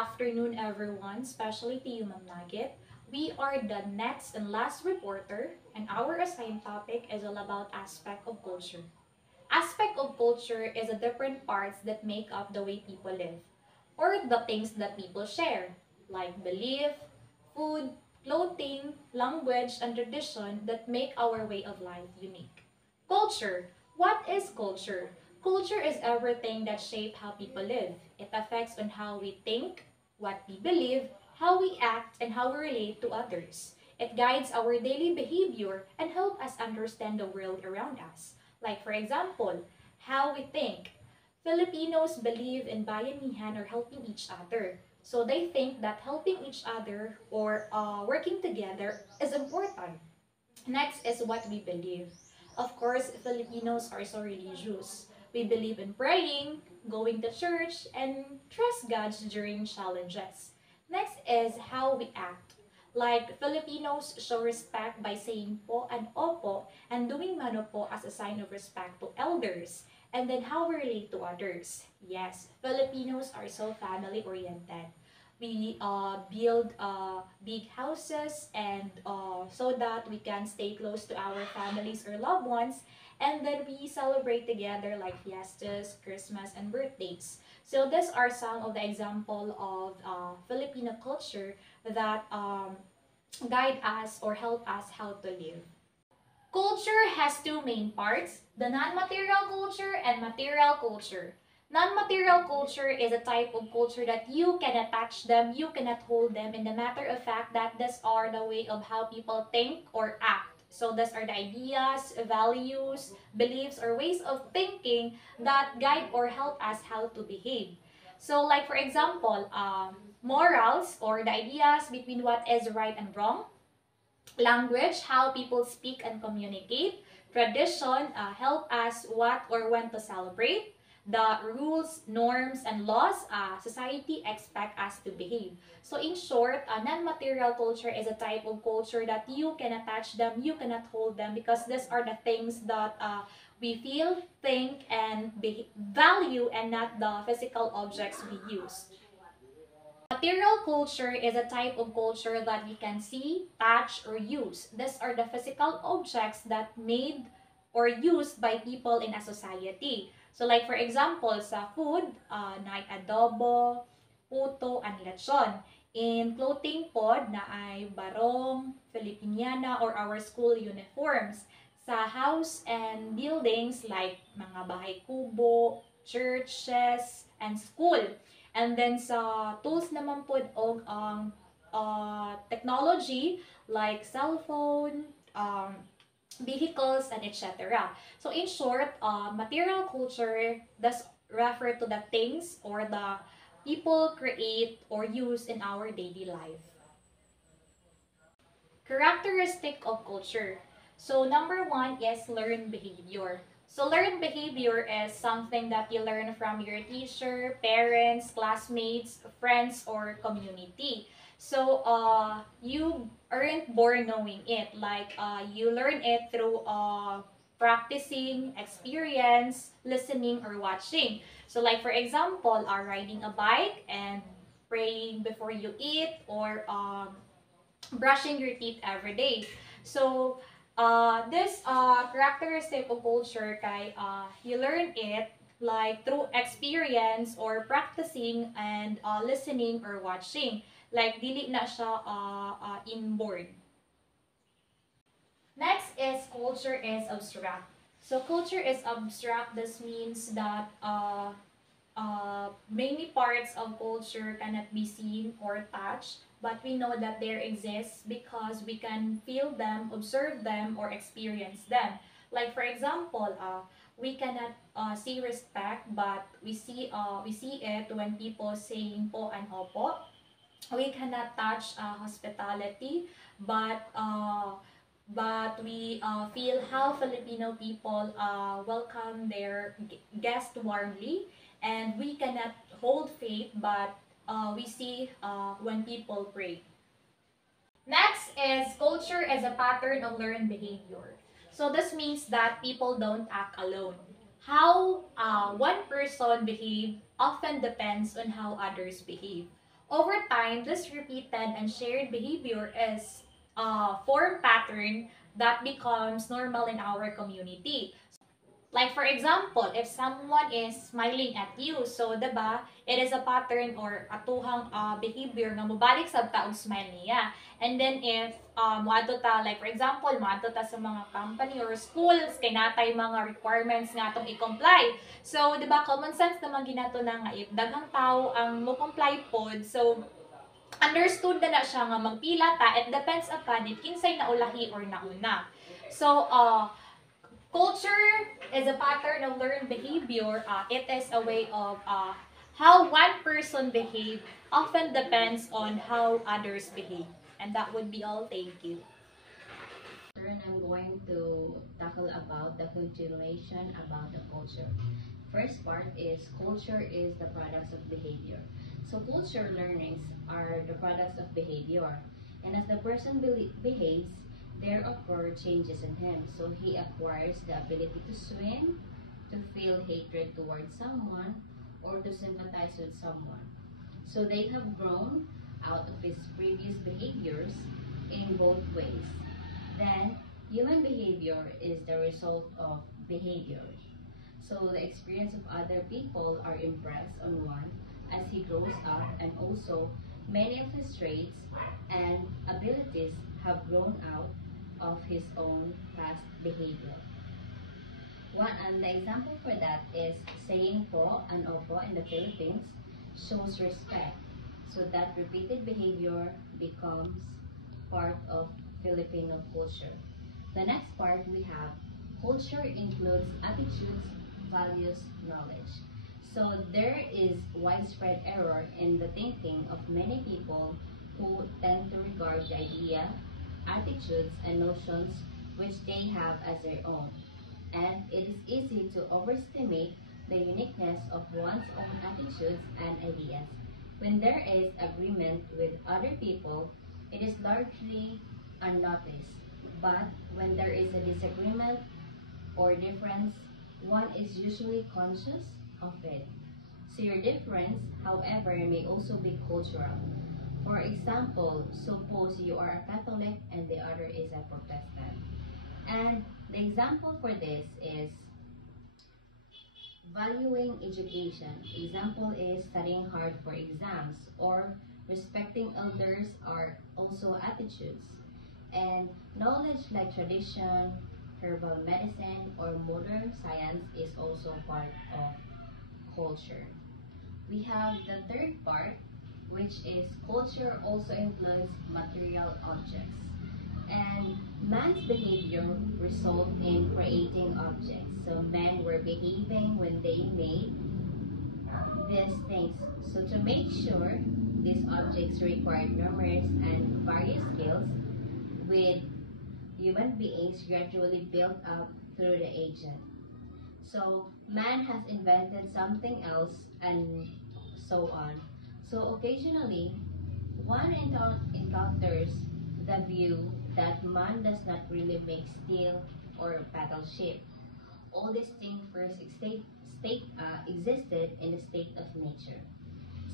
afternoon, everyone, especially to you, Ma'am Nugget. We are the next and last reporter, and our assigned topic is all about aspect of culture. Aspect of culture is the different parts that make up the way people live, or the things that people share, like belief, food, clothing, language, and tradition that make our way of life unique. Culture. What is culture? Culture is everything that shape how people live. It affects on how we think, what we believe, how we act, and how we relate to others. It guides our daily behavior and help us understand the world around us. Like for example, how we think. Filipinos believe in bayanihan or helping each other. So they think that helping each other or working together is important. Next is what we believe. Of course, Filipinos are so religious. We believe in praying, going to church, and trust God during challenges. Next is how we act. Like Filipinos show respect by saying po and opo and doing mano po as a sign of respect to elders. And then how we relate to others. Yes, Filipinos are so family oriented. We build big houses and so that we can stay close to our families or loved ones, and then we celebrate together like fiestas, Christmas, and birthdays. So these are some of the example of Filipino culture that guide us or help us how to live. Culture has two main parts, the non-material culture and material culture. Non-material culture is a type of culture that you cannot touch them, you cannot hold them, in the matter of fact that these are the way of how people think or act. So these are the ideas, values, beliefs, or ways of thinking that guide or help us how to behave. So like for example, morals or the ideas between what is right and wrong. Language, how people speak and communicate. Tradition, help us what or when to celebrate. The rules, norms, and laws society expect us to behave. So in short, non-material culture is a type of culture that you cannot touch them, you cannot hold them, because these are the things that we feel, think, and value, and not the physical objects we use. Material culture is a type of culture that we can see, touch, or use. These are the physical objects that made or used by people in a society. So like for example, sa food, na adobo, puto, and lechon. In clothing pod na ay barong, Filipiniana, or our school uniforms. Sa house and buildings like mga bahay kubo, churches, and school. And then sa tools naman po og ang technology like cell phone, vehicles, and etc. So in short, material culture does refer to the things or the people create or use in our daily life. Characteristic of culture. So number one is learned behavior. So learned behavior is something that you learn from your teacher, parents, classmates, friends, or community. So you aren't born knowing it. Like you learn it through practicing, experience, listening, or watching. So like for example, riding a bike and praying before you eat, or brushing your teeth every day. So, this characteristic of culture kay you learn it like through experience or practicing and listening or watching. Like dili na siya inborn. Next is culture is abstract. So culture is abstract. This means that many parts of culture cannot be seen or touched, but we know that there exists because we can feel them, observe them, or experience them. Like for example, we cannot see respect, but we see it when people saying po and opo. We cannot touch hospitality, but we feel how Filipino people welcome their guests warmly, and we cannot hold faith, but we see when people pray. Next is culture as a pattern of learned behavior. So this means that people don't act alone. How one person behave often depends on how others behave. Over time, this repeated and shared behavior is a form pattern that becomes normal in our community. Like for example, if someone is smiling at you, so diba, it is a pattern or atuhang behavior nga mobalik sa taong smile niya. And then if moadto ta, like for example, moadto ta sa mga company or schools, kay natay mga requirements nga atong i-comply. So diba, common sense naman ginato na nga if daghang tao ang mo comply pod, so understood na siya nga magpila ta, it depends upon if kinsay naulahi or nauna. So culture is a pattern of learned behavior. It is a way of how one person behave often depends on how others behave. And that would be all. Thank you. I'm going to tackle about the continuation about the culture. First part is culture is the products of behavior. So culture learnings are the products of behavior. And as the person behaves, there occur changes in him. So he acquires the ability to swim, to feel hatred towards someone, or to sympathize with someone. So they have grown out of his previous behaviors in both ways. Then, human behavior is the result of behavior. So the experience of other people are impressed on one as he grows up, and also many of his traits and abilities have grown out of his own past behavior. One and the example for that is saying po and opo in the Philippines shows respect. So that repeated behavior becomes part of Filipino culture. The next part we have culture includes attitudes, values, knowledge. So there is widespread error in the thinking of many people who tend to regard the idea, attitudes, and notions which they have as their own. And it is easy to overestimate the uniqueness of one's own attitudes and ideas. When there is agreement with other people, it is largely unnoticed. But when there is a disagreement or difference, one is usually conscious of it. So your difference, however, may also be cultural. For example, suppose you are a Catholic and the other is a Protestant. And the example for this is valuing education. Example is studying hard for exams, or respecting elders are also attitudes. And knowledge like tradition, herbal medicine, or modern science is also part of culture. We have the third part, which is culture also includes material objects. And man's behavior result in creating objects. So men were behaving when they made these things. So to make sure these objects required numerous and various skills with human beings gradually built up through the ages. So man has invented something else and so on. So occasionally, one encounters the view that man does not really make steel or battleship. All these things first existed in the state of nature.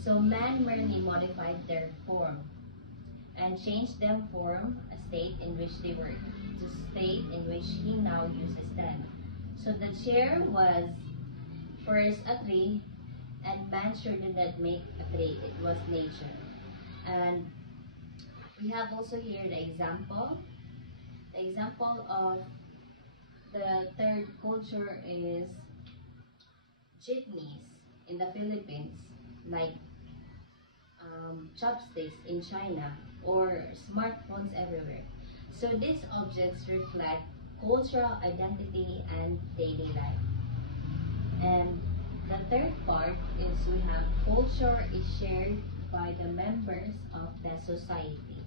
So man merely modified their form and changed them from a state in which they were to state in which he now uses them. So the chair was first a tree, and man sure did not make a tree, it was nature. And we have also here the example. The example of the third culture is jeepneys in the Philippines, like chopsticks in China, or smartphones everywhere. So these objects reflect cultural identity and daily life. And the third part is we have culture is shared by the members of the society.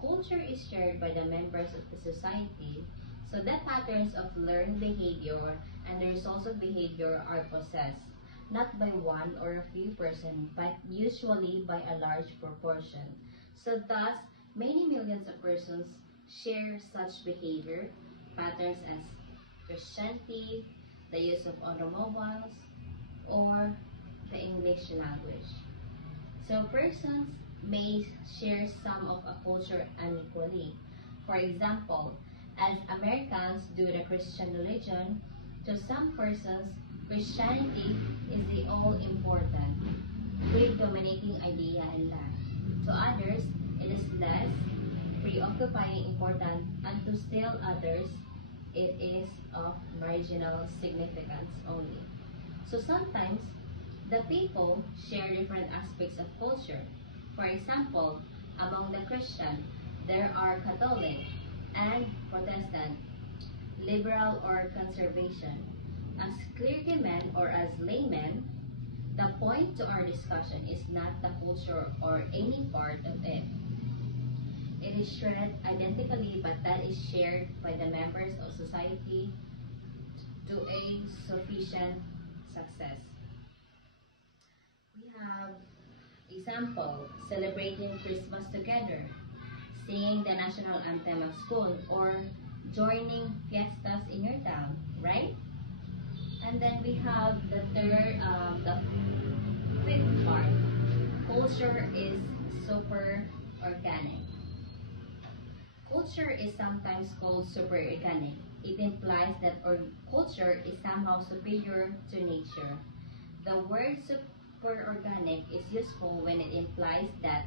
Culture is shared by the members of the society, so that patterns of learned behavior and the results of behavior are possessed, not by one or a few persons, but usually by a large proportion. So thus, many millions of persons share such behavior patterns as Christianity, the use of automobiles, or the English language. So persons may share some of a culture unequally. For example, as Americans do the Christian religion, to some persons, Christianity is the all-important, great dominating idea in life. To others, it is less preoccupying important, and to still others, it is of marginal significance only. So sometimes, the people share different aspects of culture. For example, among the Christian, there are Catholic and Protestant, liberal or conservation. As clergymen or as laymen, the point to our discussion is not the culture or any part of it. It is shared identically, but that is shared by the members of society to a sufficient success. We have example, celebrating Christmas together, singing the national anthem at school, or joining fiestas in your town, right? And then we have the fifth part. Culture is super organic. Culture is sometimes called super organic. It implies that culture is somehow superior to nature. The word superorganic is useful when it implies that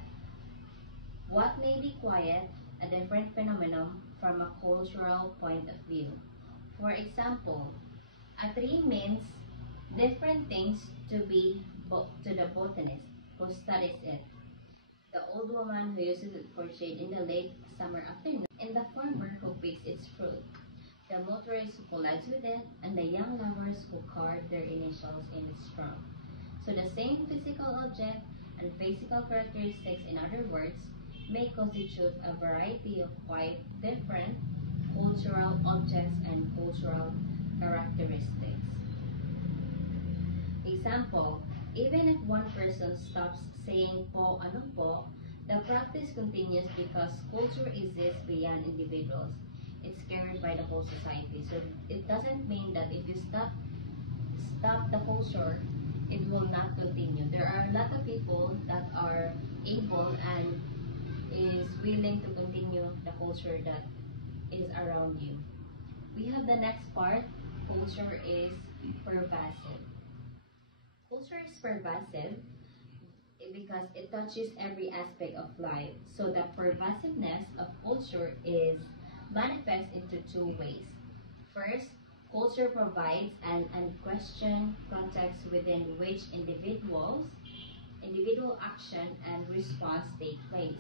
what may be quite a different phenomenon from a cultural point of view. For example, a tree means different things to the botanist who studies it, the old woman who uses it for shade in the late summer afternoon, and the farmer who picks its fruit, the motorist who collides with it, and the young lovers who carve their initials in its trunk. So the same physical object and physical characteristics, in other words, may constitute a variety of quite different cultural objects and cultural characteristics. Example, even if one person stops saying po ano po, the practice continues because culture exists beyond individuals. It's carried by the whole society. So it doesn't mean that if you stop the culture, it will not continue. There are a lot of people that are able and is willing to continue the culture that is around you. We have the next part. Culture is pervasive. Culture is pervasive because it touches every aspect of life. So the pervasiveness of culture is manifest into two ways. First, culture provides an unquestioned context within which individual action and response take place.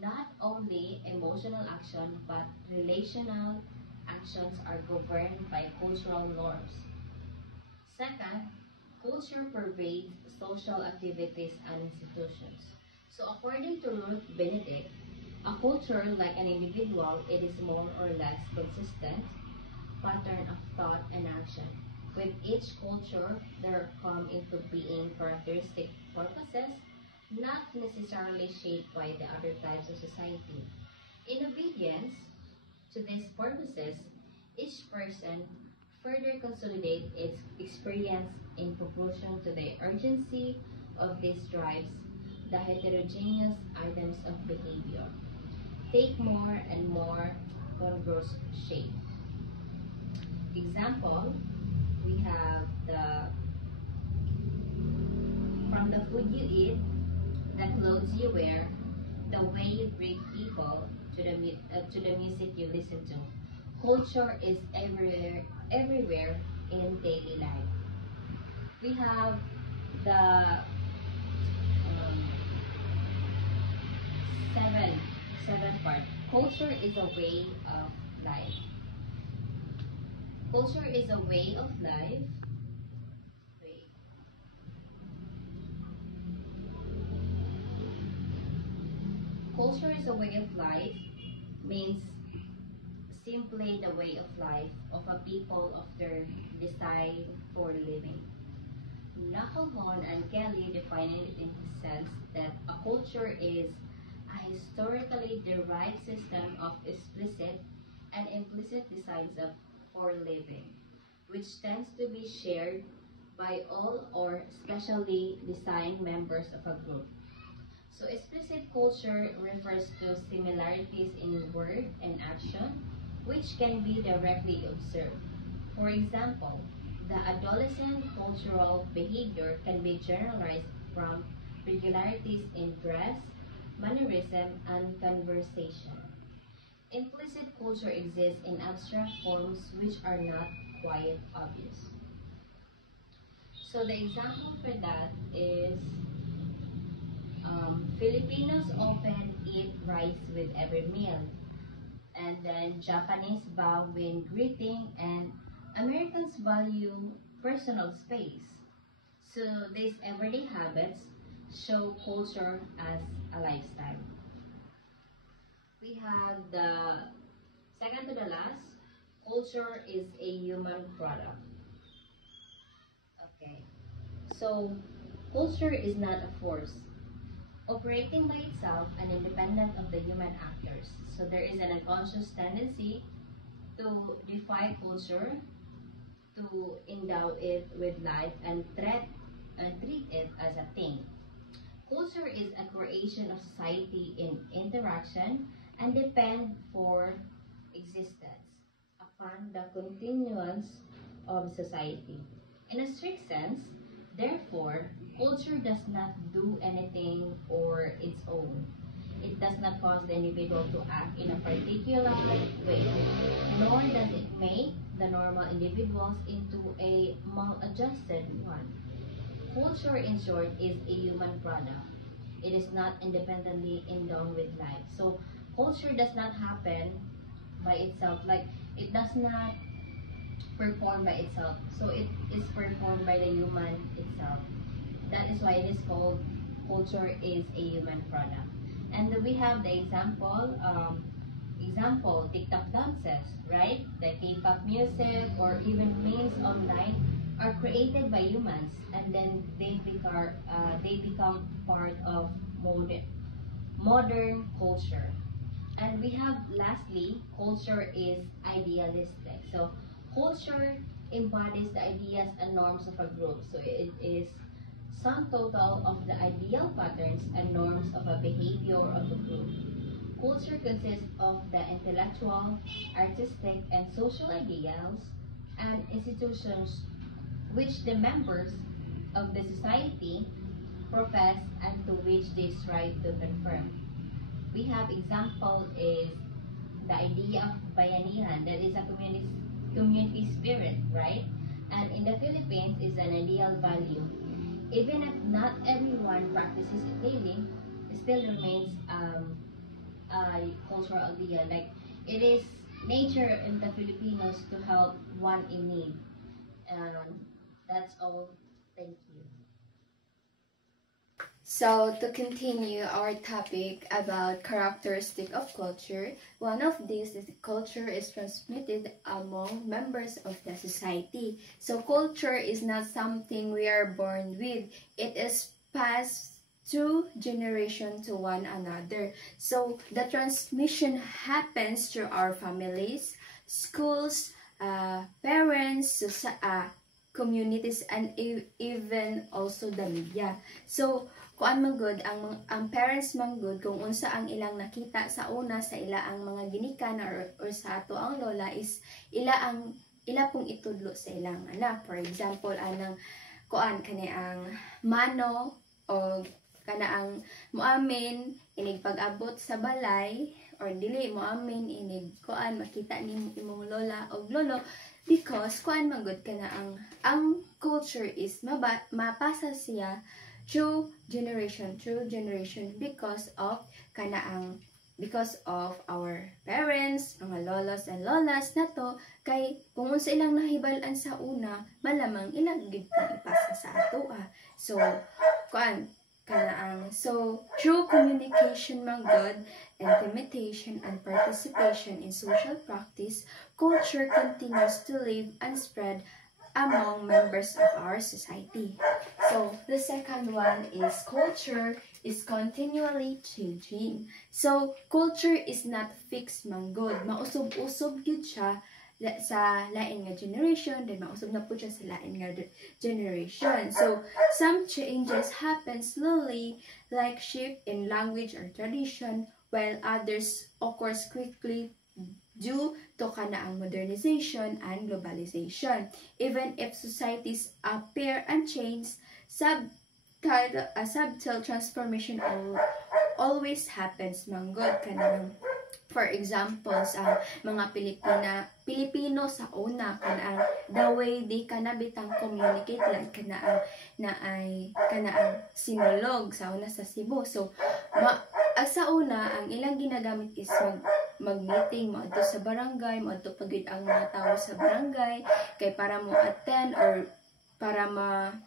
Not only emotional action, but relational actions are governed by cultural norms. Second, culture pervades social activities and institutions. So according to Ruth Benedict, a culture, like an individual, it is more or less consistent pattern of thought and action. With each culture, there come into being characteristic purposes, not necessarily shaped by the other types of society. In obedience to these purposes, each person further consolidates its experience in proportion to the urgency of these drives, the heterogeneous items of behavior take more and more congruous shape. Example, we have from the food you eat, the clothes you wear, the way you greet people, to the music you listen to. Culture is everywhere in daily life. We have the seven part. Culture is a way of life. Culture is a way of life. Wait. Culture is a way of life means simply the way of life of a people of their design for living. Knuckleholm and Kelly define it in the sense that a culture is a historically derived system of explicit and implicit designs of for living, which tends to be shared by all or specially designed members of a group. culture refers to similarities in word and action, which can be directly observed. For example, the adolescent cultural behavior can be generalized from regularities in dress, mannerism, and conversation. Implicit culture exists in abstract forms which are not quite obvious. So the example for that is Filipinos often eat rice with every meal, and then Japanese bow when greeting, and Americans value personal space. So these everyday habits show culture as a lifestyle. We have the second to the last, culture is a human product. Okay, so culture is not a force operating by itself and independent of the human actors. So there is an unconscious tendency to defy culture, to endow it with life and treat it as a thing. Culture is a creation of society in interaction and depend for existence upon the continuance of society. In a strict sense, therefore, culture does not do anything for its own. It does not cause the individual to act in a particular way, nor does it make the normal individuals into a maladjusted one. Culture, in short, is a human product. It is not independently endowed with life. So, culture does not happen by itself. Like, it does not perform by itself. So, it is performed by the human itself. That is why it is called culture is a human product. And we have the example TikTok dances, right? The K-pop music or even memes online are created by humans, and then they become part of modern culture. And we have lastly, culture is idealistic. So culture embodies the ideas and norms of a group. So it is sum total of the ideal patterns and norms of a behavior of a group. Culture consists of the intellectual, artistic, and social ideals and institutions which the members of the society profess and to which they strive to confirm. We have example is the idea of bayanihan, that is a community spirit, right? And in the Philippines is an ideal value. Even if not everyone practices it daily, it still remains a cultural idea. Like it is nature in the Filipinos to help one in need. That's all. Thank you. So, to continue our topic about characteristic of culture, one of these is culture is transmitted among members of the society. So, culture is not something we are born with. It is passed through generation to one another. So, the transmission happens through our families, schools, parents, communities, and even also the media. So, kuan man gud ang parents man gud kung unsa ang ilang nakita sa una sa ila ang mga ginikanan or sa ato ang lola is ila pong itudlo sa ilang anak. For example, anang kuan kani ang mano o kana ang muamin inig pag-abot sa balay or dili muamin inig kuan makita nimo imong lola o lolo. Because kuan man gud kana ang culture is mapasa siya through generation because of our parents, mga lolos and lolas nato kay kung unsa ilang nahibal-an sa una malamang ilang gid ipasa sa ato. So kuan so through communication man gud, intimidation and participation in social practice, culture continues to live and spread among members of our society. So, the second one is culture is continually changing. So, culture is not fixed man good. Mausob-usob gyud siya sa lain nga generation, then mausob na po siya sa lain nga generation. So, some changes happen slowly, like shift in language or tradition, while others occurs quickly due to kanaang modernization and globalization. Even if societies appear unchanged, subtle transformation always happens manggod kanang. For example, sa mga Pilipino sa una kanang the way di kanabitang communicate like kanaang sinulog sa una sa Cebu. So sa una ang ilang ginagamit is mag-meeting, maadto sa barangay, maadto pagid ang mga tao sa barangay kay para mo attend or para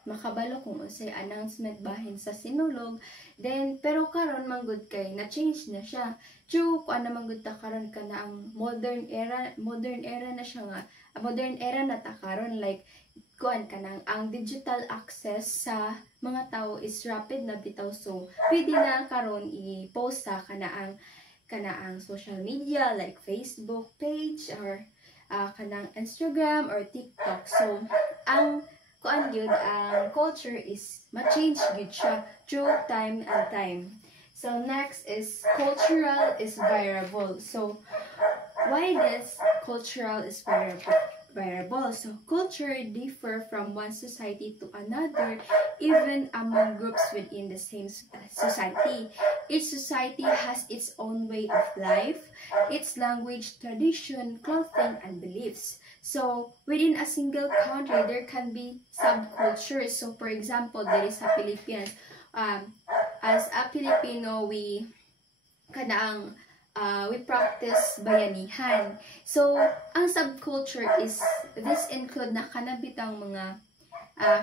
makabalo kung unsay announcement bahin sa sinulog. Then pero karon manggod kay na change na siya. True ko ana manggod ta karon kana ang modern era na siya nga. Modern era na ta karon like kuan kanang ang digital access sa mga tao is rapid na bitaw, so pwede na karon i-post sa kanaang social media like Facebook page or kanang Instagram or TikTok. So ang kuan gyud ang culture is ma-change gyud siya through time and time. So next is cultural is variable. So why this cultural is variable? So culture differ from one society to another, even among groups within the same society. Each society has its own way of life, its language, tradition, clothing, and beliefs. So within a single country, there can be subcultures. So for example, there is a Philippines. As a Filipino, we practice bayanihan. So ang subculture is this include na kanabitang mga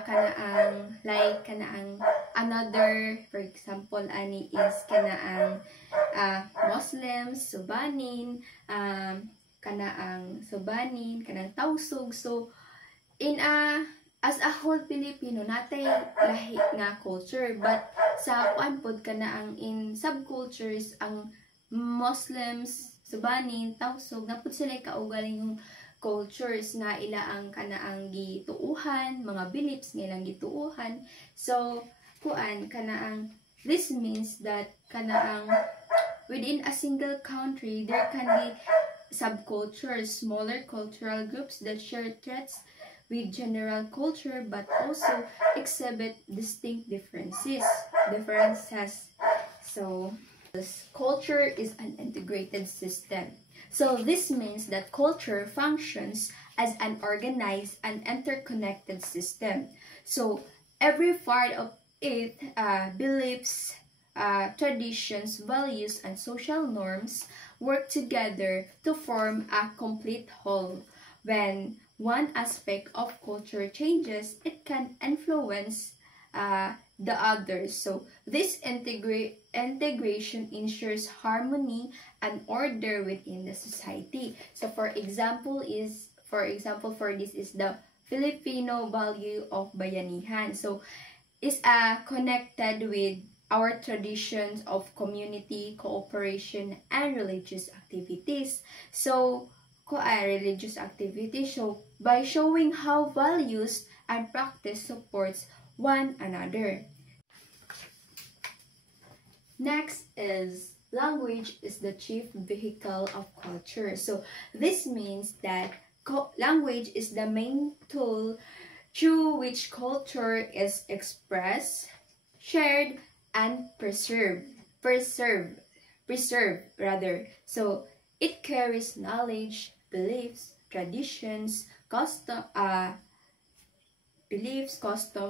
kanaang another, for example ani is kanaang Muslims, Subanin, kanang Tausug. So in as a whole Filipino natay lahi nga culture, but sa kuan pod kanaang in subcultures ang Muslims, Subanin, Tausug napud sila kaugalingong cultures na ila ang kanaang gituuhan, mga beliefs nga ilang gituuhan. So kuan kanaang this means that kanaang within a single country there can be subcultures, smaller cultural groups that share traits with general culture but also exhibit distinct differences. So culture is an integrated system. So this means that culture functions as an organized and interconnected system. So every part of it, beliefs, traditions, values, and social norms work together to form a complete whole. When one aspect of culture changes, it can influence the others. So this integration ensures harmony and order within the society. So for example for this is the Filipino value of bayanihan. So is connected with our traditions of community cooperation and religious activities. So religious activities. So by showing how values and practice supports one another. Next is language is the chief vehicle of culture. So this means that language is the main tool through which culture is expressed, shared, and preserved. So it carries knowledge, beliefs, traditions, custom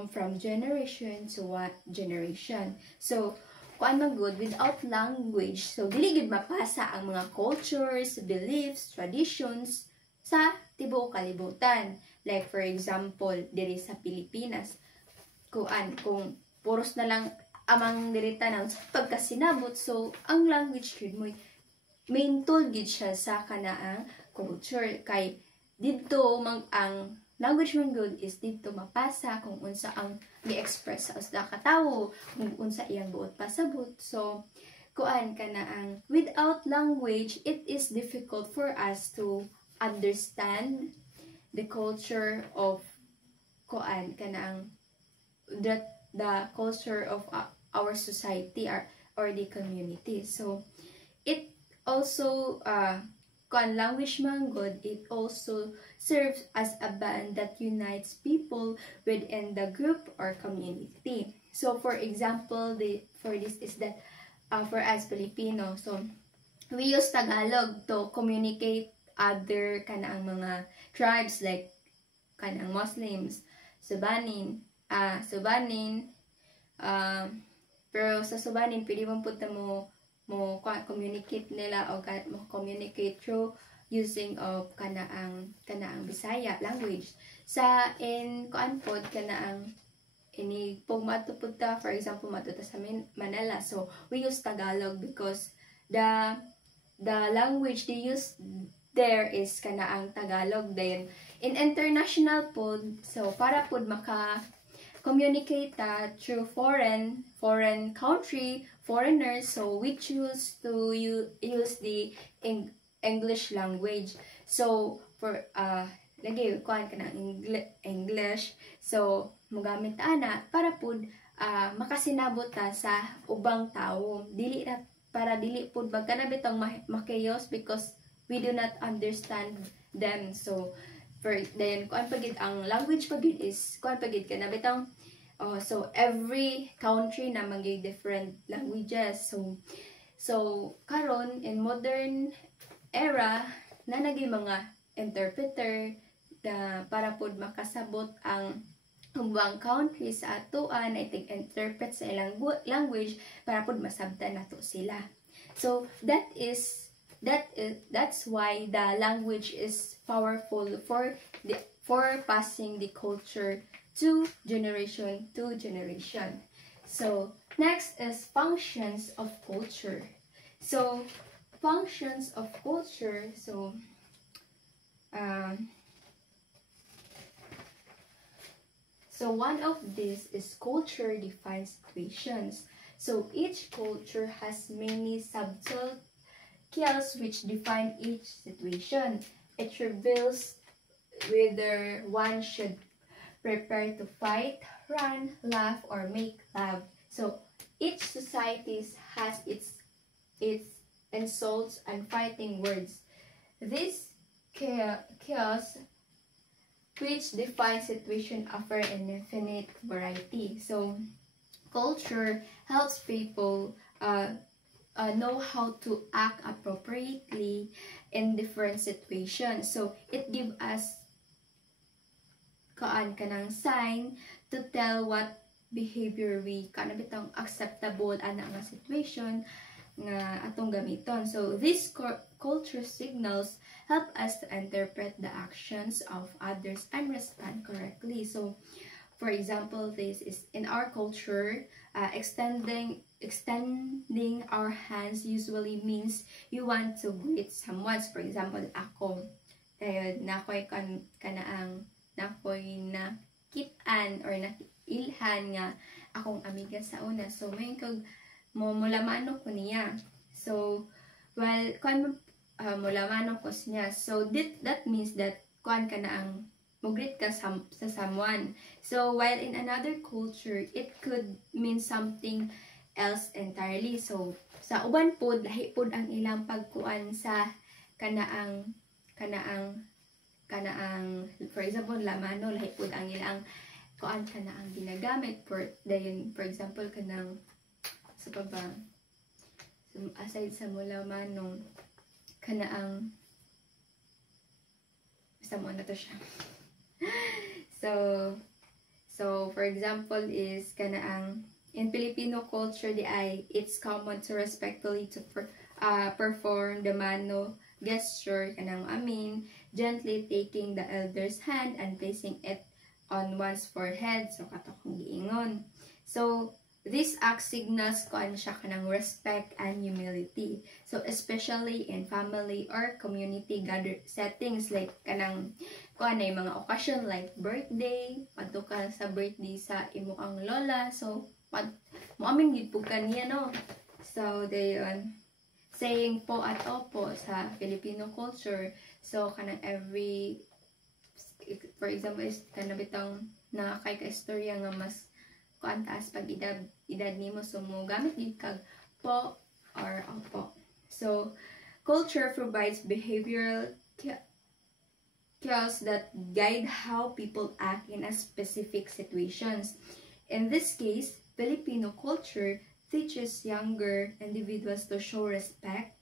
from generation to generation. So kung ano good without language, so dili gid mapasa ang mga cultures, beliefs, traditions sa tibuok kalibutan. Like for example, diri sa Pilipinas, kung puros na lang amang dirita ng pagkasinabot, so ang language gid mo main tool gid siya sa kanaang culture. Kay didto ang language man good is didto mapasa kung unsa ang gi-express sa usa ka tawo, kung unsa iyang buot pasabot. So kanaang without language, it is difficult for us to understand the culture of kanaang the culture of our society or the community. So it also language manggod, it also serves as a band that unites people within the group or community. So for example, for this is that for us Filipino, so we use Tagalog to communicate other kanang mga tribes like kanang Muslims, Subanin, pero sa Subanin pwede mo punta mo communicate nila o mo communicate through using of kanaang Bisaya language. Sa in kuan pod kanaang ini pog matupunta, for example matuta sa Manila, so we use Tagalog because the language they use there is kanaang Tagalog. Then in international pod, so para pod maka communicate through foreign country, foreigners, so we choose to use the English language. So for lagi kuan ka ng English, so mogamit ana para pud makasinabot ta sa ubang tawo, dili na para dili pud magkana bitong makayos because we do not understand them. So for then kuan pagid ang language pagid is kuan pagid kana bitong so every country na magay different languages. So karon in modern era na nagay mga interpreter na para pod makasabot ang ubang country sa atoa na interpret sa ilang language para pod masabtan nato sila. So that's why the language is powerful for passing the culture to generation to generation. So next is functions of culture. So functions of culture, so one of these is culture defines situations. So each culture has many subtle skills which define each situation. It reveals whether one should prepare to fight, run, laugh, or make love. So each society has its insults and fighting words. This chaos which defines situation offer an infinite variety. So culture helps people know how to act appropriately in different situations. So it gives us kanang sign to tell what behavior we bitang acceptable ana nga situation nga atong gamiton. So these culture signals help us to interpret the actions of others and respond correctly. So for example, this is in our culture, extending our hands usually means you want to greet someone. For example, ako kaya nakoy kanaang nakoy nakitaan or nakilhan nga akong amiga sa una. So may kag mulamano ko niya. So mulamano ko niya. So that means that kuan ka na ang mugrit ka sa someone. So while in another culture, it could mean something else entirely. So sa uban pod lahi pod ang ilang pagkuan sa kanaang for example lamano, lahi pod ang ilang kuan kanaang ginagamit for example kanang sa aside sa mulamano kanaang basta mo na to siya. So for example is kanaang in Filipino culture it's common to respectfully to perform the mano gesture kanang gently taking the elder's hand and placing it on one's forehead. So katong giingon. So this act signals kuan siya kanang respect and humility. So especially in family or community gather settings like kanang kuan ay mga occasion like birthday, padto ka sa birthday sa imo ang lola. So moaming gid pud kaniya no. So dayon saying po at opo sa Filipino culture. So kanang for example is kanang bitang nakakay ka istorya nga mas kuan taas pag edad nimo, so mo gamit gyud kag po or opo. So culture provides behavioral cues that guide how people act in a specific situations. In this case, Filipino culture teaches younger individuals to show respect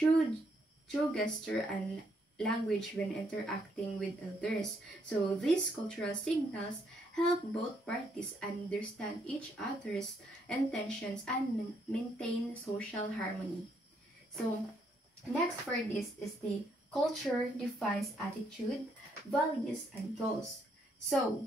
through gesture and language when interacting with others. So these cultural signals help both parties understand each other's intentions and maintain social harmony. So next for this is the culture defines attitude, values, and goals. So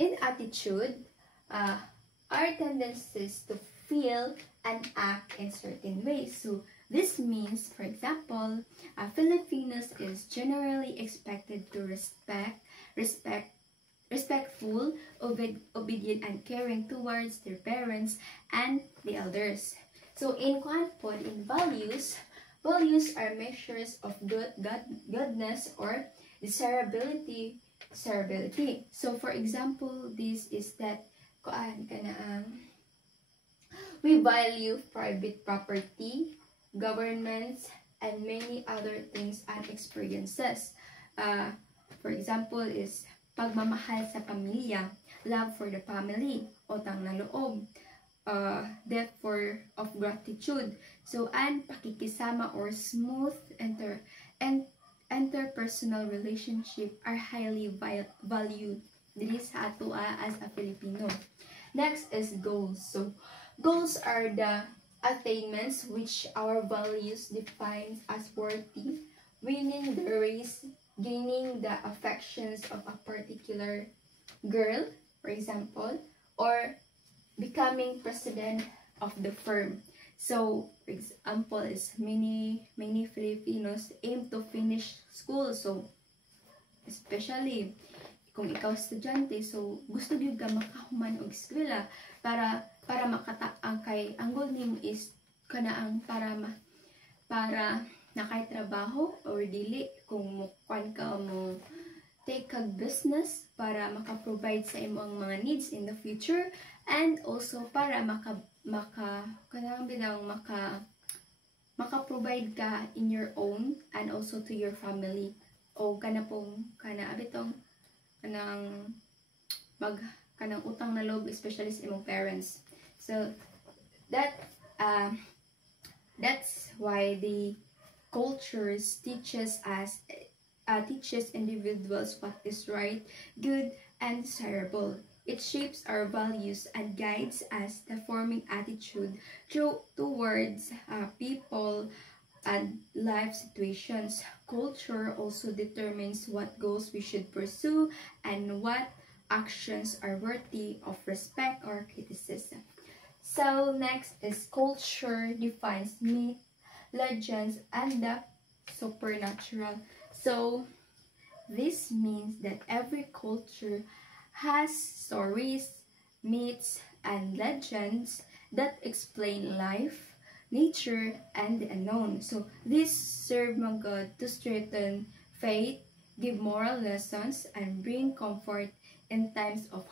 in attitude, our tendencies to feel and act in certain ways. So this means, for example, Filipinos is generally expected to respectful, obedient, and caring towards their parents and the elders. So in Kwanpod, in values, values are measures of goodness or desirability. So for example, this is that we value private property, governments, and many other things and experiences. For example is pagmamahal sa pamilya, love for the family, utang na loob, depth of gratitude. So, and pakikisama or smooth interpersonal relationship are highly valued this sa ato as a Filipino. Next is goals. So, goals are the attainments which our values define as worthy, winning the race, gaining the affections of a particular girl, for example, or becoming president of the firm. So, for example, is many Filipinos aim to finish school. So, especially kung ikaw estudyante, so gusto gyud ka makahuman og eskwela para makataang kay ang goal nimo is kanaang para nakay trabaho or dili kung mukuan ka mo take kag business para maka-provide sa imong mga needs in the future, and also para maka-provide ka in your own and also to your family. O kanang utang na loob, especially sa imong parents. So that's why the cultures teaches individuals what is right, good, and desirable. It shapes our values and guides us the forming attitude towards people and life situations. Culture also determines what goals we should pursue and what actions are worthy of respect or criticism. So next is culture defines myth, legends, and the supernatural. So this means that every culture has stories, myths, and legends that explain life, nature, and the unknown. So these serve my God to strengthen faith, give moral lessons, and bring comfort in times of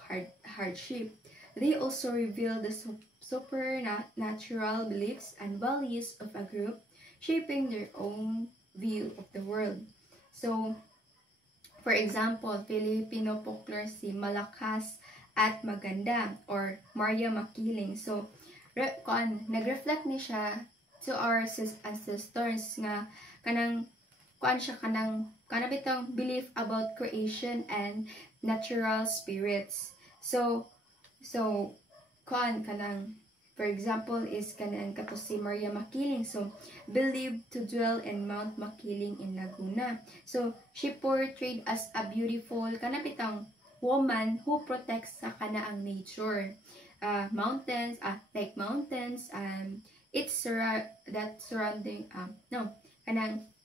hardship. They also reveal the supernatural beliefs and values of a group, shaping their own view of the world. So, for example, Filipino folklore si Malakas at Maganda or Maria Makiling. So, nag-reflect ni siya to our ancestors nga kanang bitong belief about creation and natural spirits. So for example is kanang kato si Maria Makiling. So believed to dwell in Mount Makiling in Laguna. So she portrayed as a beautiful bitong woman who protects sa kanaang nature. Mountains, like mountains,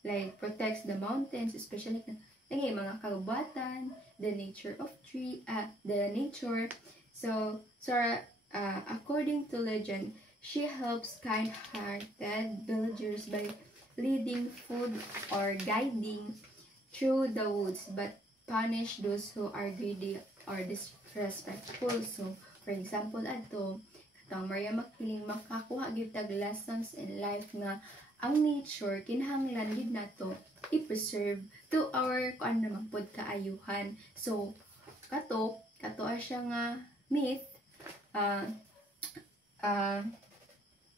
like protects the mountains, especially mga kagubatan, the nature of the nature. So according to legend, she helps kind-hearted villagers by leading food or guiding through the woods, but punish those who are greedy or respectful. So, for example, katong Maria Makiling makakuha gyud tag lessons in life nga ang nature kinahanglan gid nato i-preserve to our kuan naman pod kaayuhan. So, kato siya nga myth,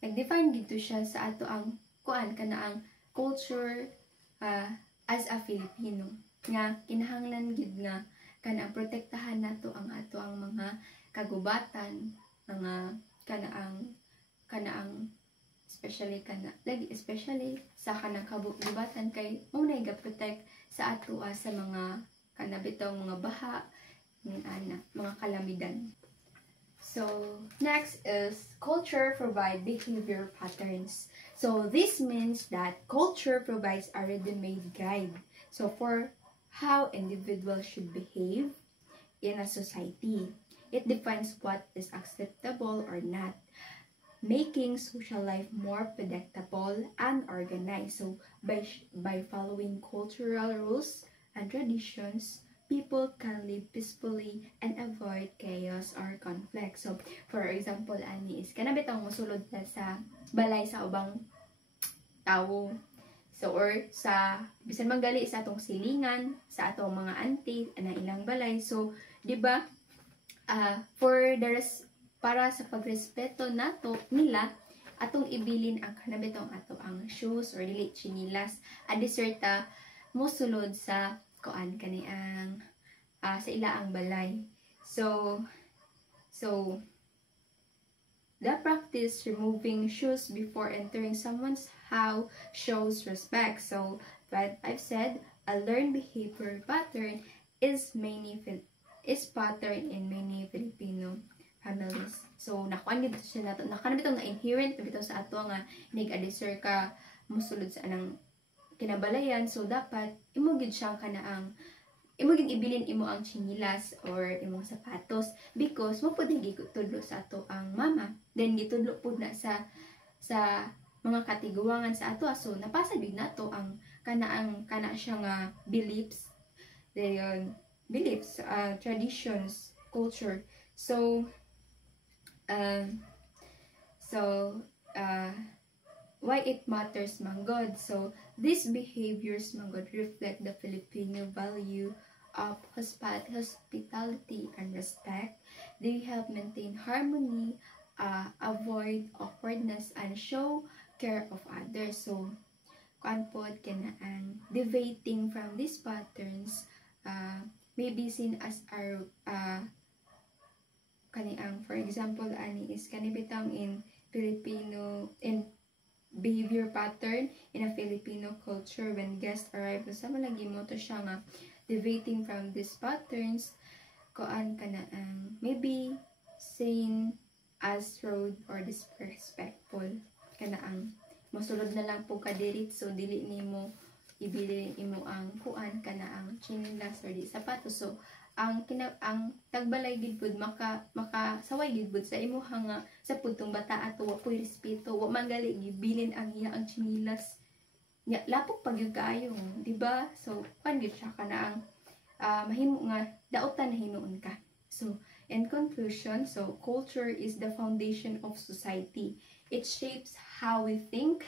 nag-define dito siya sa ato ang kuan kana ang culture as a Filipino nga kinahanglan gid nga kana protektahan nato ang ato ang mga kagubatan, mga kana ang especially sa kanang kagubatan kay mo na ga-protect sa ato sa mga kana bitaw mga baha mga kalamidad. So, next is culture provide behavior patterns. So, this means that culture provides a ready-made guide. So, for how individuals should behave in a society. It defines what is acceptable or not, making social life more predictable and organized. So, by following cultural rules and traditions, people can live peacefully and avoid chaos or conflict. So, for example, ani is kanabitang mosulod na sa balay sa ubang tao. So, or sa bisan maggali sa atong silingan, sa atong mga auntie na ilang balay. So, di ba? Para sa pagrespeto nato nila, atong ibilin ang kanabitong ato ang shoes or dili chinilas adiserta mosulod sa kuan kani ang sa ilaang balay. So the practice removing shoes before entering someone's house shows respect. So but I've said a learned behavior pattern is pattern in many Filipino families. So nakuan gid siya nato nakanabitong na inherent bitaw sa ato nga nig-adisir ka mosulod sa anang kinabalayan. So dapat imo gid siya kanaang imo gid ibilin imo ang chinilas or imong sapatos because mo pud gitudlo sa ato ang mama, then gitudlo pud na sa mga katiguangan sa ato. So napasa gid nato ang kana siya nga beliefs, traditions, culture. So why it matters manggod. So these behaviors manggod reflect the Filipino value of hospitality and respect. They help maintain harmony, avoid awkwardness, and show care of others. So kuan pod kana ang deviating from these patterns may be seen as our kaniang, for example, ani is kanibitang in behavior pattern in a Filipino culture when guests arrive. Sa malagi mo to siya nga deviating from these patterns, kuan kana ang maybe seen as rude or disrespectful. Kana ang mosulod na lang po kadirit, so dili nimo ibilin imo ang kuan kana ang chinelas or di sapatos. So ang tagbalay gid pud makasaway gid pud sa imo nga sa putong bata ato wa puy respeto, wa mangali gibilin ang iya ang chinilas nya lapok pag yung kaayo, di ba? So kan gid siya kana ang mahimo nga daotan na hinuon ka. So in conclusion, so culture is the foundation of society. It shapes how we think,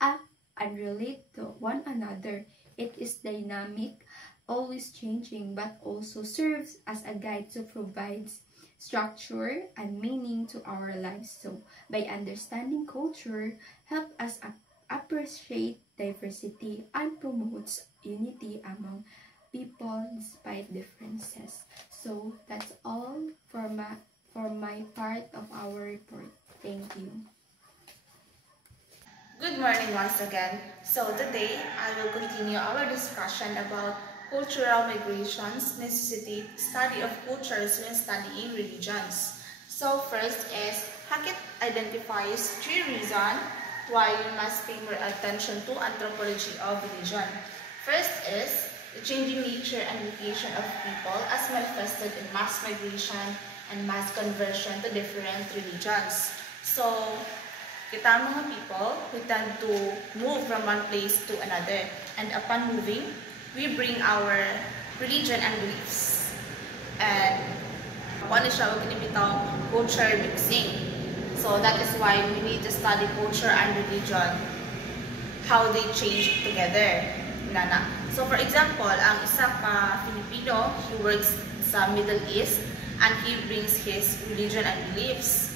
act, and relate to one another. It is dynamic, always changing, but also serves as a guide to provide structure and meaning to our lives. So by understanding culture, help us appreciate diversity and promotes unity among people despite differences. So that's all for my part of our report. Thank you. Good morning once again. So today, I will continue our discussion about cultural migrations, necessity, study of cultures when studying religions. So first is, Hackett identifies 3 reasons why we must pay more attention to anthropology of religion. First is the changing nature and location of people as manifested in mass migration and mass conversion to different religions. So kita mga people, we tend to move from one place to another, and upon moving, we bring our religion and beliefs. And kuan siya og kinibitaw culture mixing. So that is why we need to study culture and religion, how they change together. Nana. So for example, ang isa ka Filipino, he works sa Middle East and he brings his religion and beliefs.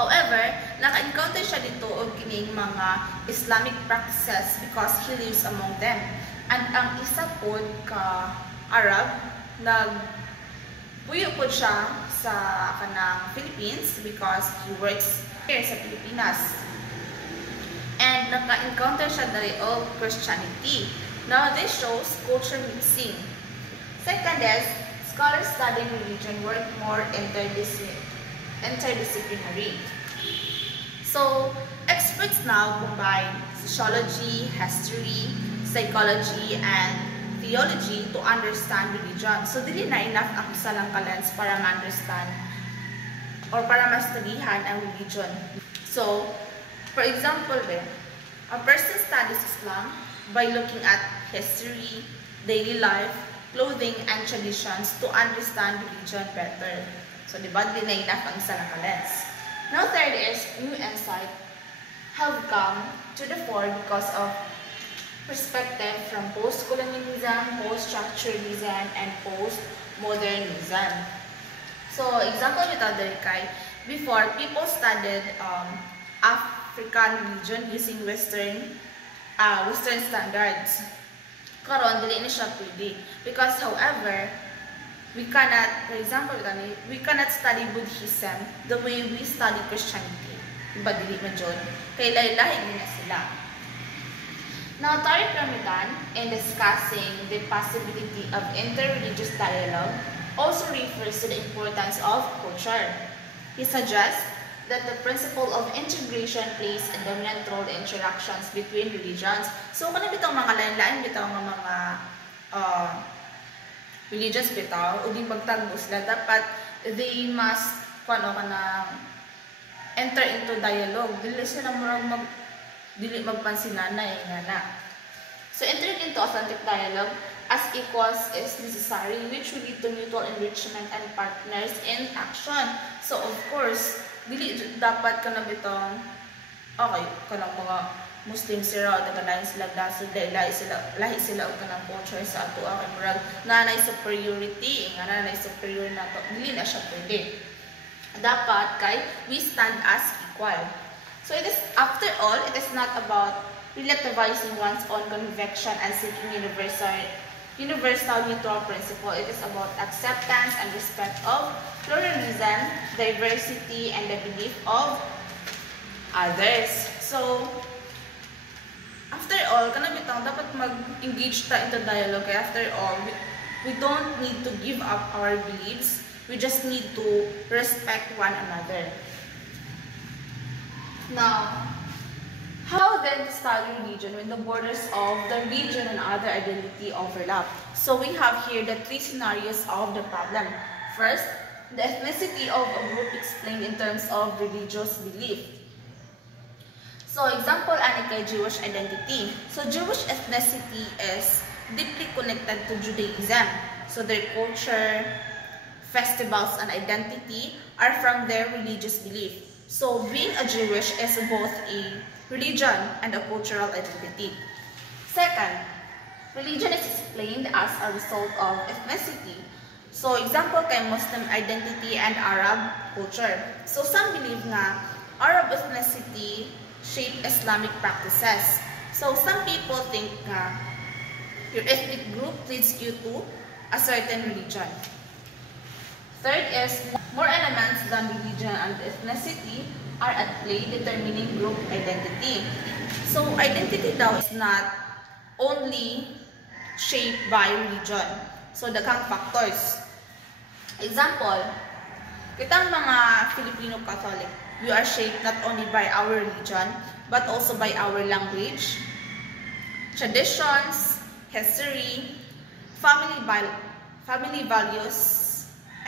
However, naka-encounter siya dito og kining mga Islamic practices because he lives among them. And ang isa po ka Arab, nagpuyo po siya sa kanang Philippines because he works here sa Pilipinas. And naka-encounter siya dali of Christianity. Now, this shows culture mixing. Second is, scholars studying religion work more interdisciplinary. So, experts now combine sociology, history, psychology, and theology to understand religion. So, dili na enough ang isa lang ka-lens para ma-understand or para ma-studihan ang religion. So, for example, a person studies Islam by looking at history, daily life, clothing, and traditions to understand religion better. So, di ba, di na enough ang isa lang ka-lens. Now, third is, new insight have come to the fore because of perspective from post-colonialism, post-structuralism, and post-modernism. So, example with other kay, before, people studied African religion using Western standards. Karon dili na siya pwede. Because however, we cannot, for example, we cannot study Buddhism the way we study Christianity. Diba dili man jud? Kay lahi-lahi na sila. Now, Tariq Ramadan, in discussing the possibility of interreligious dialogue, also refers to the importance of culture. He suggests that the principle of integration plays a dominant role in interactions between religions. So, kung bitang mga lain-lain, bitang mga religions bitaw, o di magtagbo sila, dapat they must, enter into dialogue. Dili sila dili magpansinanay nga na. So, entering into authentic dialogue as equals is necessary, which will lead to mutual enrichment and partners in action. So, of course, dili dapat ka na bitong okay, kanang mga Muslim sila o lain sila daso lahi sila o kanang culture sa ato kay murag nanay superiority nga nanay superior nato dili na siya pwede. Dapat kay we stand as equal. So it is, after all, it is not about relativizing one's own conviction and seeking universal neutral principle. It is about acceptance and respect of pluralism, diversity, and the belief of others. So, after all, kanabitang dapat mag-engage ta into dialogue. After all, we don't need to give up our beliefs. We just need to respect one another. Now, how then to study religion when the borders of the religion and other identity overlap? So we have here the three scenarios of the problem. First, the ethnicity of a group explained in terms of religious belief. So example, ani Jewish identity. So Jewish ethnicity is deeply connected to Judaism. So their culture, festivals, and identity are from their religious belief. So being a Jewish is both a religion and a cultural identity. Second, religion is explained as a result of ethnicity. So example kay Muslim identity and Arab culture. So some believe nga Arab ethnicity shape Islamic practices. So some people think nga your ethnic group leads you to a certain religion. Third is more elements than religion and ethnicity are at play determining group identity. So identity daw is not only shaped by religion. So daghang factors. Example, kitang mga Filipino Catholic, we are shaped not only by our religion but also by our language, traditions, history, family values,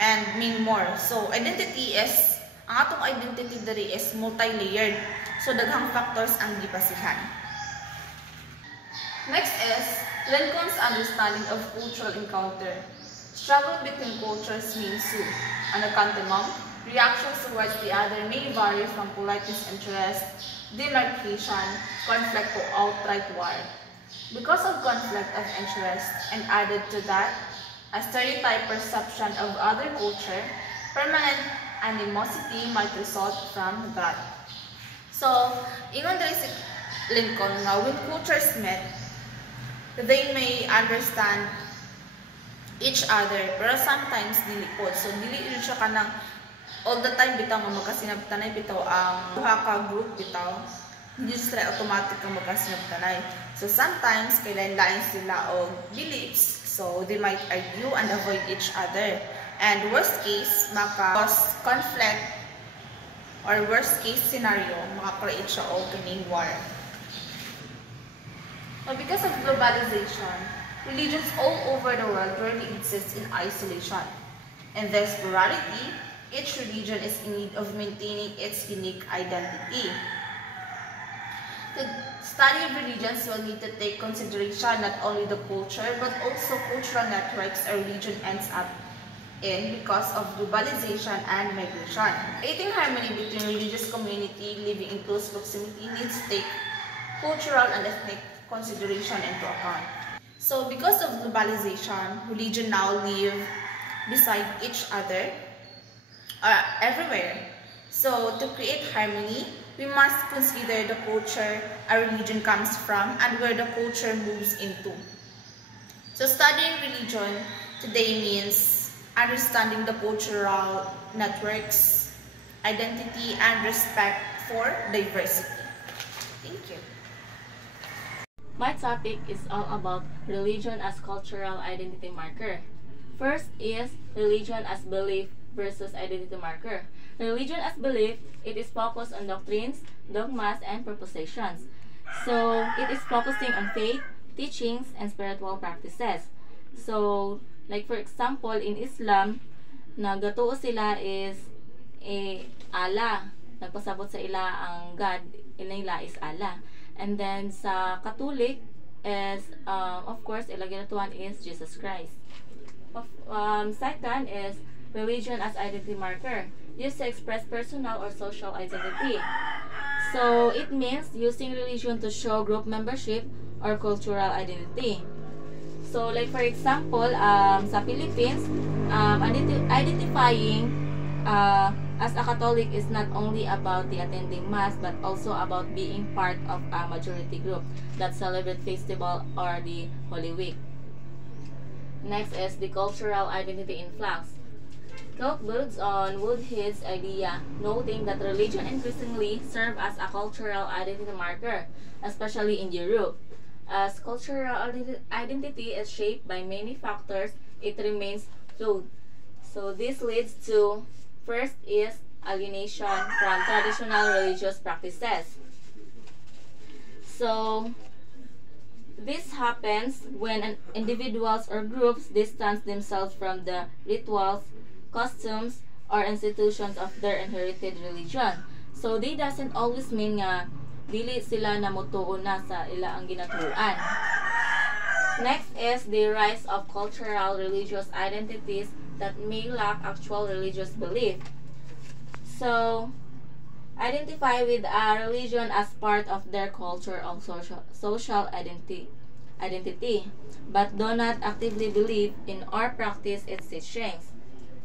and many more. So identity is, ang atong identity diri is multi-layered. So daghang factors ang gibasihan. Next is Lincoln's understanding of cultural encounter. Struggle between cultures means two. On a continuum, reactions towards the other may vary from polite disinterest, demarcation, conflict to outright war. Because of conflict of interest, and added to that, a stereotype perception of other culture, permanent animosity might result from that. So, ingon diri si Lincoln nga when cultures met, they may understand each other, pero sometimes dili po. So, dili rin siya kanang all the time bitaw nga magkasinabtanay bitaw ang duha ka group bitaw. Hindi sila automatic nga magkasinabtanay. So, sometimes kailangan sila og beliefs. So, they might argue and avoid each other. And worst case, maka-cause conflict or worst case scenario, maka-create siya og kining war. Now, because of globalization, religions all over the world rarely exist in isolation. In this plurality, each religion is in need of maintaining its unique identity. The study of religions will need to take consideration not only the culture but also cultural networks a religion ends up in because of globalization and migration. Creating harmony between religious community living in close proximity needs to take cultural and ethnic consideration into account. So because of globalization, religion now live beside each other everywhere. So to create harmony, we must consider the culture a religion comes from and where the culture moves into. So studying religion today means understanding the cultural networks, identity, and respect for diversity. Thank you. My topic is all about religion as cultural identity marker. First is religion as belief versus identity marker. Religion as belief, it is focused on doctrines, dogmas, and propositions. So, it is focusing on faith, teachings, and spiritual practices. So, like for example, in Islam, nagatuo sila is Allah. Nagpasabot sa ila ang God, nila is Allah. And then sa Catholic is, of course, ilagyan is Jesus Christ. Second is religion as identity marker, used to express personal or social identity. So, it means using religion to show group membership or cultural identity. So, like for example, sa Philippines, identifying as a Catholic is not only about the attending Mass, but also about being part of a majority group that celebrate festival or the Holy Week. Next is the cultural identity influx. Koch builds on Woodhead's idea, noting that religion increasingly serve as a cultural identity marker, especially in Europe. As cultural identity is shaped by many factors, it remains fluid. So this leads to, first is alienation from traditional religious practices. So this happens when individuals or groups distance themselves from the rituals, customs, or institutions of their inherited religion. So they doesn't always mean nga dili sila namutuon na sa ila ang ginatuan. Next is the rise of cultural religious identities that may lack actual religious belief. So identify with a religion as part of their culture or social identity, but do not actively believe in or practice its teachings.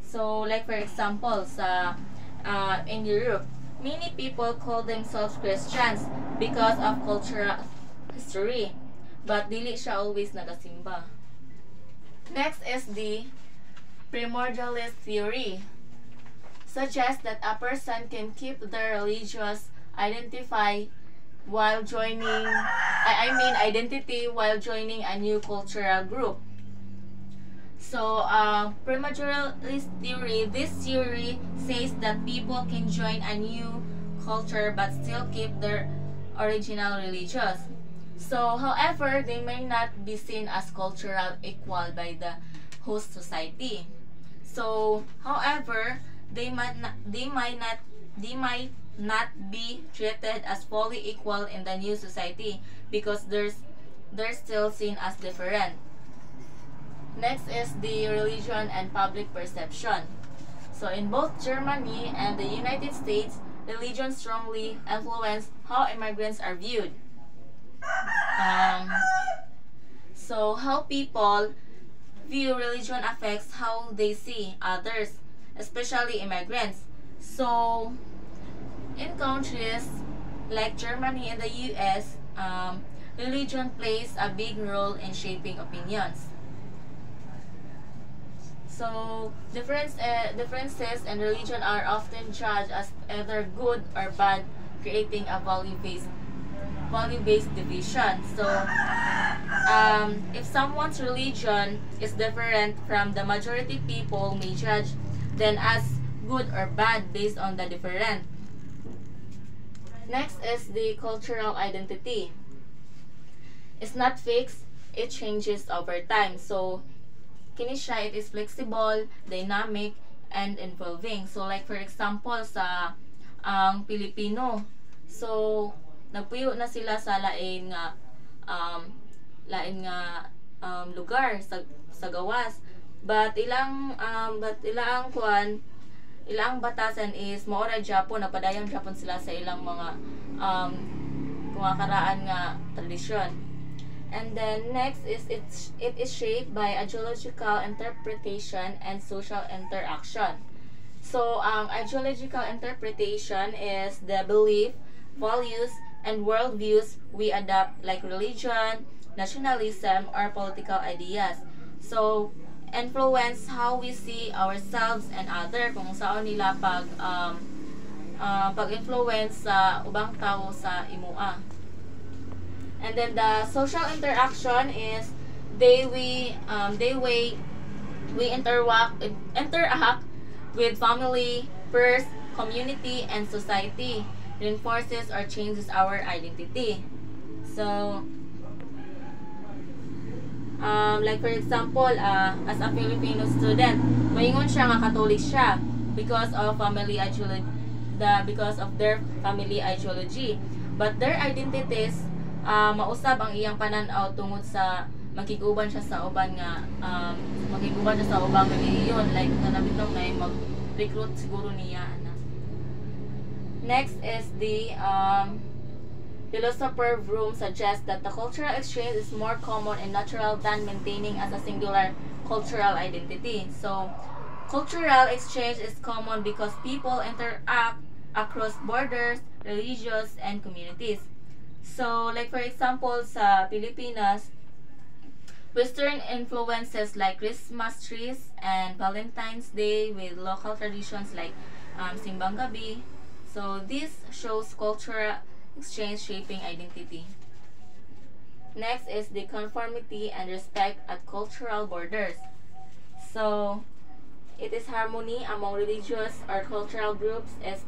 So, like for example, in Europe, many people call themselves Christians because of cultural history, but dili siya always nagasimba. Next is the primordialist theory. Suggests that a person can keep their religious identity while joining a new cultural group. So, primordialist theory, this theory says that people can join a new culture but still keep their original religious. So, however, they may not be seen as cultural equal by the host society. So, however, they might not be treated as fully equal in the new society because they're still seen as different. Next is the religion and public perception. So in both Germany and the United States, religion strongly influenced how immigrants are viewed. So how people view religion affects how they see others, especially immigrants. So in countries like Germany and the US, religion plays a big role in shaping opinions. So differences in religion are often judged as either good or bad, creating a value-based division. So if someone's religion is different from the majority, people may judge them as good or bad based on the different. Next is the cultural identity. It's not fixed, it changes over time. So kini siya, it is flexible, dynamic, and evolving. So like for example sa ang Pilipino, so nagpuyo na sila sa lain nga lugar sa gawas, but ilang batasan is maora Japon, napadayang Japon sila sa ilang mga kumakaraan nga tradisyon. And then next is it is shaped by ideological interpretation and social interaction. So ang ideological interpretation is the belief, values, and worldviews we adopt, like religion, nationalism, or political ideas. So influence how we see ourselves and other, kung saan nila pag-influence sa ubang tao sa imua. And then the social interaction is we interact with family, peers, community, and society, reinforces or changes our identity. So like for example, as a Filipino student, moingon siya nga Catholic siya because of their family ideology, but their identities mausab ang iyang pananaw tungod sa makiguban siya sa ubang relihiyon, like kanabitong na mag-recruit siguro niya ana. Next is the philosopher Vroom suggests that the cultural exchange is more common and natural than maintaining as a singular cultural identity. So cultural exchange is common because people interact across borders, religions, and communities. So, like for example, sa Pilipinas, Western influences like Christmas trees and Valentine's Day with local traditions like Simbang Gabi. So, this shows cultural exchange shaping identity. Next is the conformity and respect at cultural borders. So, it is harmony among religious or cultural groups is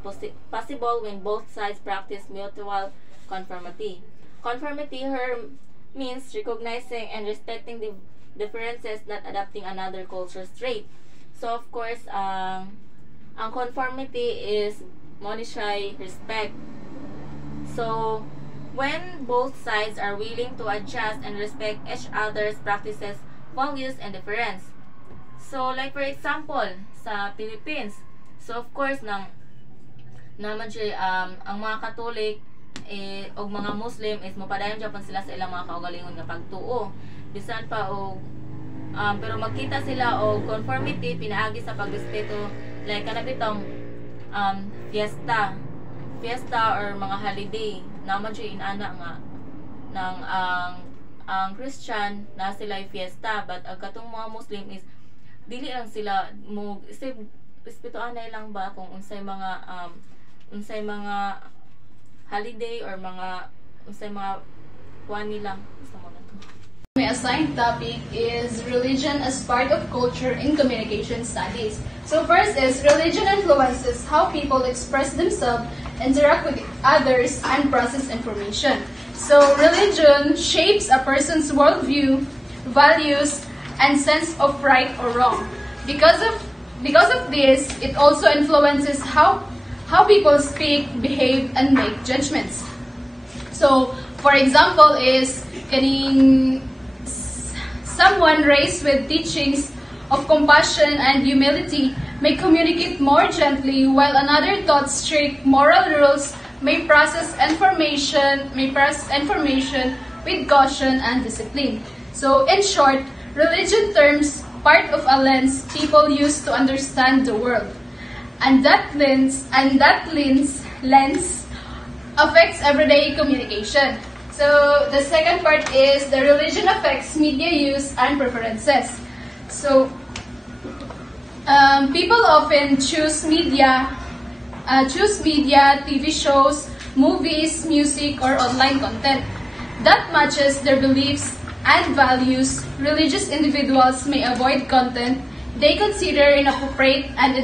possible when both sides practice mutual conformity. Conformity here means recognizing and respecting the differences, not adopting another culture's trait. So of course, ang conformity is monetary respect. So when both sides are willing to adjust and respect each other's practices, values, and difference. So like for example, sa Philippines, so of course ang mga Catholic og mga Muslim is mapadayon Japan sila sa ilang mga kaugalingon nga pagtuo. Bisan pa og pero magkita sila og conformity pinaagi sa pagrespeto, like kanabitong fiesta or mga holiday naman siya inana nga nang ang Christian na sila fiesta, but ang katong mga Muslim is dili lang sila mo respetuan na lang ba kung unsay mga holiday or mga kuan nila. My assigned topic is religion as part of culture in communication studies. So first is religion influences how people express themselves, interact with others, and process information. So religion shapes a person's worldview, values, and sense of right or wrong. Because of this, it also influences how people speak, behave, and make judgments. So, for example, is someone raised with teachings of compassion and humility may communicate more gently, while another taught strict moral rules may process information with caution and discipline. So in short, religion terms part of a lens people use to understand the world. And that lens affects everyday communication. So the second part is the religion affects media use and preferences. So people often choose media, TV shows, movies, music, or online content that matches their beliefs and values. Religious individuals may avoid content they consider inappropriate and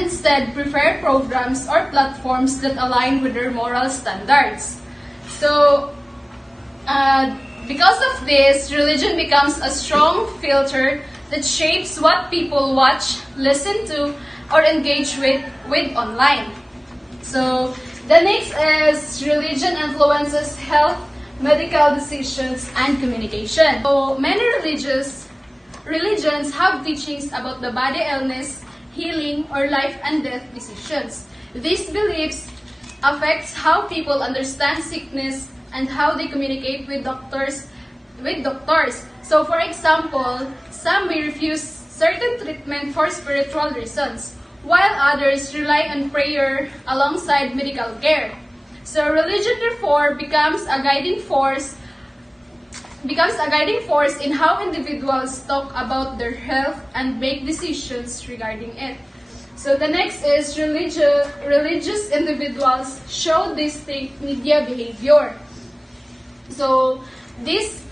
instead prefer programs or platforms that align with their moral standards. So, because of this, religion becomes a strong filter that shapes what people watch, listen to, or engage with online. So, the next is religion influences health, medical decisions, and communication. So, many religions have teachings about the body illness, healing, or life and death decisions. These beliefs affects how people understand sickness and how they communicate with doctors. So for example, some may refuse certain treatment for spiritual reasons, while others rely on prayer alongside medical care. So religion therefore becomes a guiding force in how individuals talk about their health and make decisions regarding it. So the next is religious individuals show distinct media behavior. So this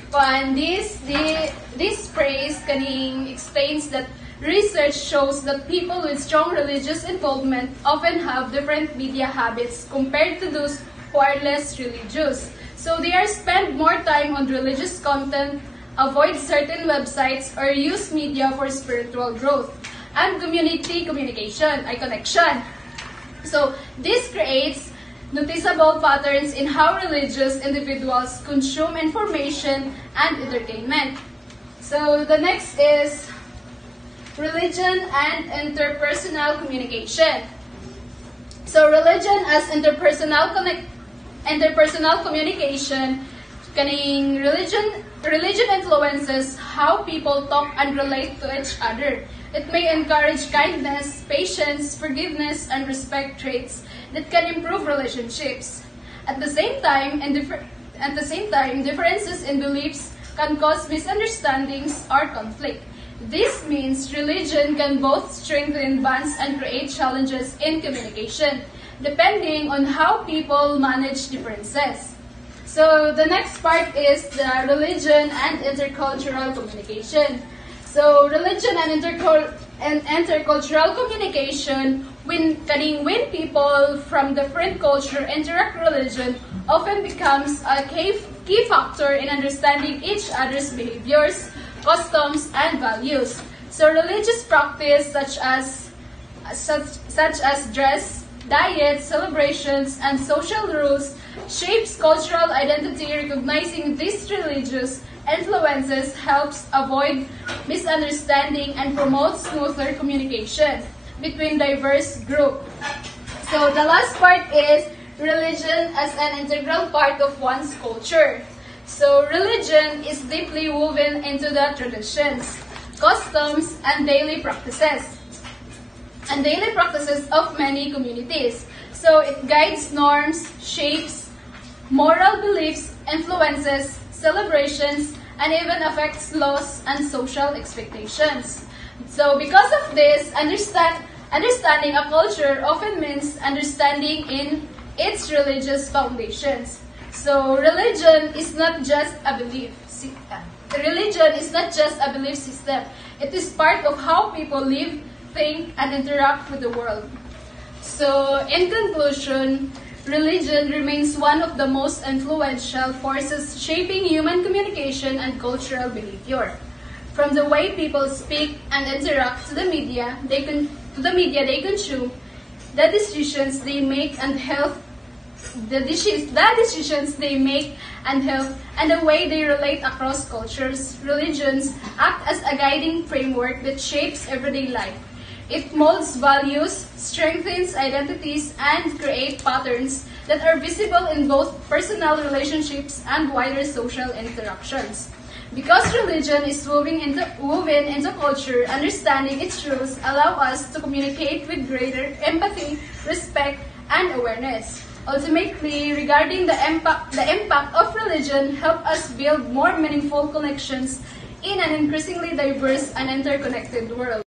phrase explains that research shows that people with strong religious involvement often have different media habits compared to those who are less religious. So they are spend more time on religious content, avoid certain websites, or use media for spiritual growth and community connection. So this creates noticeable patterns in how religious individuals consume information and entertainment. So the next is religion and interpersonal communication. So religion as interpersonal communication, religion influences how people talk and relate to each other. It may encourage kindness, patience, forgiveness, and respect traits that can improve relationships. At the same time, differences in beliefs can cause misunderstandings or conflict. This means religion can both strengthen bonds and create challenges in communication, depending on how people manage differences. So the next part is the religion and intercultural communication. So religion and intercultural communication, when people from different culture interact, religion often becomes a key factor in understanding each other's behaviors, customs, and values. So religious practice such as dress, diet, celebrations, and social rules shapes cultural identity. Recognizing these religious influences helps avoid misunderstanding and promotes smoother communication between diverse groups. So the last part is religion as an integral part of one's culture. So religion is deeply woven into the traditions, customs, and daily practices of many communities. So it guides norms, shapes moral beliefs, influences celebrations, and even affects laws and social expectations. So because of this, understanding a culture often means understanding in its religious foundations. So religion is not just a belief system. It is part of how people live, think, and interact with the world. So in conclusion, religion remains one of the most influential forces shaping human communication and cultural behavior. From the way people speak and interact to the media they consume, the decisions they make, and health the decisions they make and help, and the way they relate across cultures. Religions act as a guiding framework that shapes everyday life. It molds values, strengthens identities, and creates patterns that are visible in both personal relationships and wider social interactions. Because religion is woven into culture, understanding its rules allow us to communicate with greater empathy, respect, and awareness. Ultimately, regarding the impact of religion help us build more meaningful connections in an increasingly diverse and interconnected world.